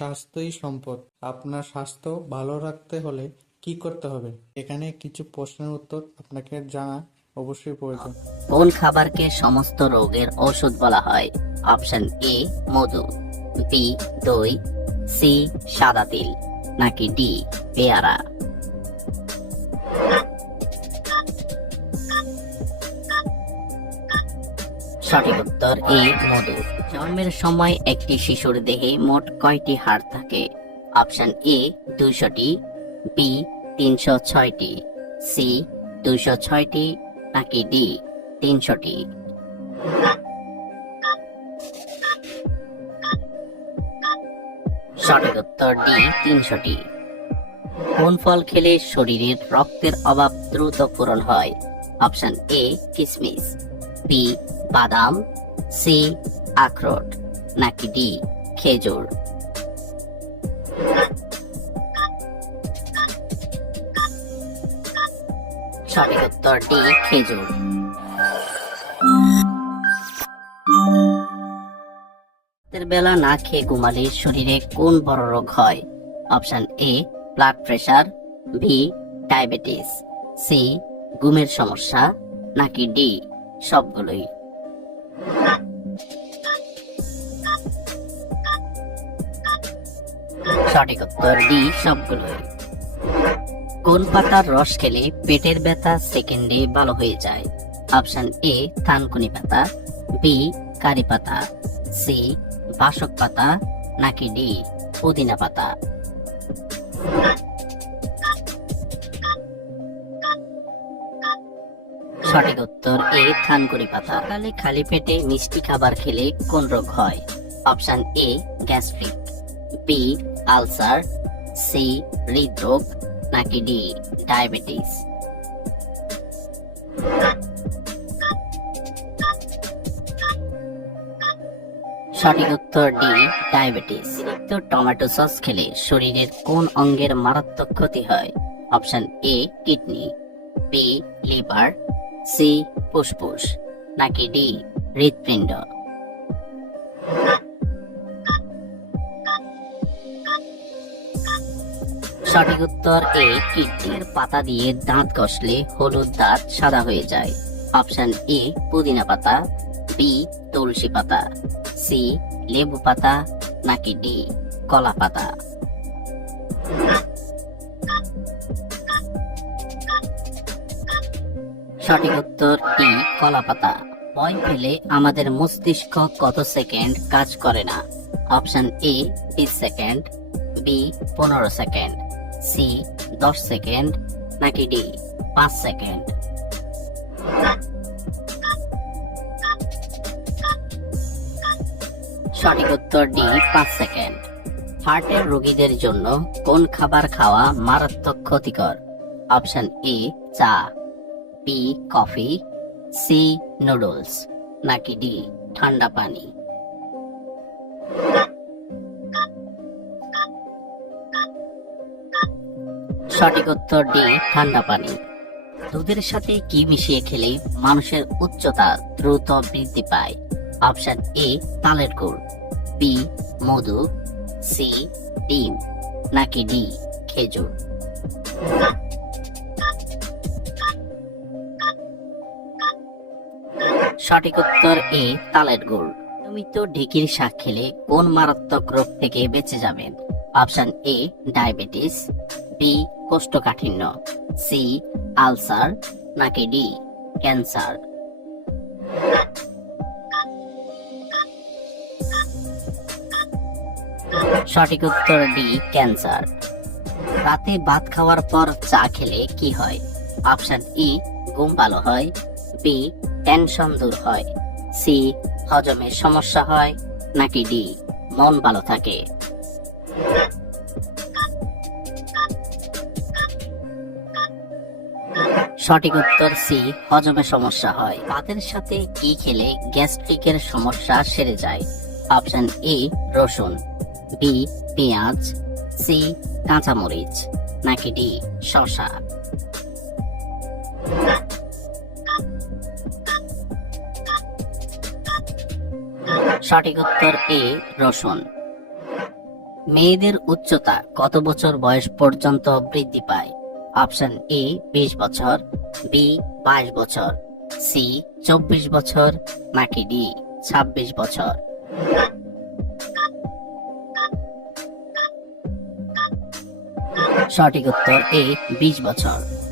স্বাস্থ্যই সম্পদ। আপনার স্বাস্থ্য ভালো রাখতে হলে কি করতে হবে? এখানে কিছু প্রশ্নের উত্তর আপনাকে জানা অবশ্যই প্রয়োজন। কোন খাবারকে সমস্ত রোগের ঔষধ বলা হয়? অপশন এ মধু, বি দই, সি সাদা তিল, নাকি ডি পেয়ারা? সঠিক উত্তর এ মধু। জন্মের সময় একটি শিশুর দেহে মোট কয়টি হাড় থাকে? অপশন এ 200টি, বি 306টি, সি 206টি, নাকি ডি 300টি? সঠিক উত্তর ডি 300টি। কোন ফল খেলে শরীরের রক্তের অভাব দ্রুত পূরণ হয়? অপশন এ কিশমিশ, বি বাদাম, সি আখরোট, নাকি ডি খেজুর? সঠিক উত্তর ডি খেজুর। রাতের বেলা না খেয়ে ঘুমালে শরীরে কোন বড় রোগ হয়? Option A blood pressure, B diabetes, C ঘুমের সমস্যা, নাকি ডি সবগুলোই? সঠিক উত্তর ডি সবগুলোই। কোন পাতার রস খেলে পেটের ব্যথা সেকেন্ডে ভালো হয়ে যায়? অপশন এ থানকুনি পাতা, বি কারি পাতা, সি বাসক পাতা, নাকি ডি পুদিনা পাতা? সঠিক উত্তর এ থানকুনি পাতা। সকালে খালি পেটে মিষ্টি খাবার খেলে কোন রোগ হয়? Option A gastric, B ulcer, C হৃদরোগ, নাকি ডি ডায়াবেটিস? সঠিক উত্তর ডি ডায়াবেটিস। অতিরিক্ত টমেটো সস খেলে শরীরের কোন অঙ্গের মারাত্মক ক্ষতি হয়? Option A kidney, B liver, C ফুসফুস, নাকি ডি হৃৎপিণ্ড? সঠিক উত্তর এ কিডনির পাতা দিয়ে দাঁত ঘষলে হলুদ দাঁত সাদা হয়ে যায়। অপশন এ পুদিনা পাতা, বি তুলসী পাতা, সি লেবু পাতা, নাকি ডি কলা পাতা? সঠিক উত্তর ডি কলা পাতা। ভয় পেলে আমাদের মস্তিষ্ক কত সেকেন্ড কাজ করে না? Option A 20 second, B 15 second, C 10 second, নাকি ডি 5 সেকেন্ড? সঠিক উত্তর ডি 5 সেকেন্ড। হার্টের রোগীদের জন্য কোন খাবার খাওয়া মারাত্মক ক্ষতিকর? অপশন এ চা, বি কফি, সি নুডলস, নাকি ডি ঠান্ডা পানি? সঠিক উত্তর ডি ঠান্ডা পানি। দুধের সাথে কি মিশিয়ে খেলে মানুষের উচ্চতা দ্রুত বৃদ্ধি পায়? অপশন এ তালের গুড়, বি মধু, সি ডিম, নাকি ডি খেজুর? সঠিক উত্তর এ তালের গুড়। নিয়মিত ঢেঁকির শাক খেলে কোন মারাত্মক রোগ থেকে বেঁচে যাবেন? অপশন এ ডায়াবেটিস, বি কোষ্ঠকাঠিন্য, সি আলসার, নাকি ডি ক্যান্সার? সঠিক উত্তর ডি ক্যান্সার। রাতে ভাত খাওয়ার পর চা খেলে কি হয়? অপশন ই ঘুম ভালো হয়, বি টেনশন দূর হয়, সি হজমের সমস্যা হয়, নাকি ডি মন ভালো থাকে? সঠিক উত্তর সি হজমের সমস্যা হয়। ভাতের সাথে কি খেলে গ্যাস্ট্রিকের সমস্যা সেরে যায়? অপশন এ রসুন, বি পেঁয়াজ, সি কাঁচামরিচ, নাকি ডি শসা? সঠিক উত্তর এ রসুন। মেয়েদের উচ্চতা কত বছর বয়স পর্যন্ত বৃদ্ধি পায়? অপশন এ 20 বছর, বি 22 বছর, সি 24 বছর, নাকি ডি 26 বছর। সঠিক উত্তর এ 20 বছর।